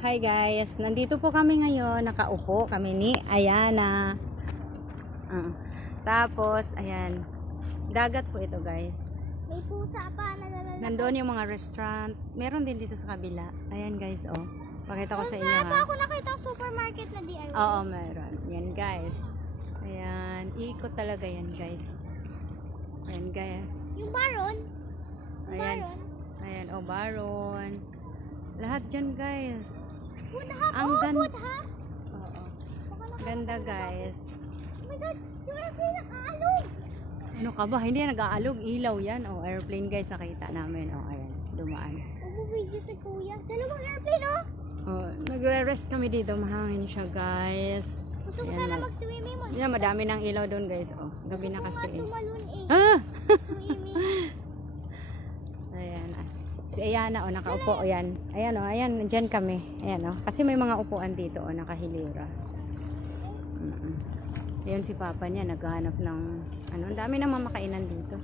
Hi guys, nandito po kami ngayon, nakaupo kami ni Ayana. Tapos, ayan, dagat po ito guys. May pusa pa na nalalakad. Nandoon yung mga restaurant, meron din dito sa kabila. Ayan guys, oh. Pakita ko sa inyo Wala pa ha. ako nakita ang supermarket na DIY. Oo, meron. Yan guys. Ayan, ikot talaga yan guys. Ayan guys. Yung baron. Ayan. Ayan, oh, baron. Lahat dyan guys. Food hub. Ang Oh, gan- food hub. Oo. Ganda guys. Oh my God. Yung airplane nakaalog. Ano ka ba? Hindi yan nag-aalog. Ilaw yan. Oh, airplane guys. Nakita namin. Oh, ayan. Dumaan. Video si kuya. Dalawang airplane oh. Oh, nagre-rest kami dito. Mahangin siya guys. Gusto ko Ayan, sana mag-swimming mo. Yan, madami ng ilaw doon guys. Oh, gabi na Gusto kasi. ko nga tumalon eh. Ah! Swimming. Ayan. Si Ayana, oh, nakaupo. Ayan. Ayan, oh. Ayan, dyan kami. Ayan, oh. Kasi may mga upuan dito, oh, nakahilira. Ayan si Papa niya, naghahanap ng, ano, ang dami ng mamakainan dito.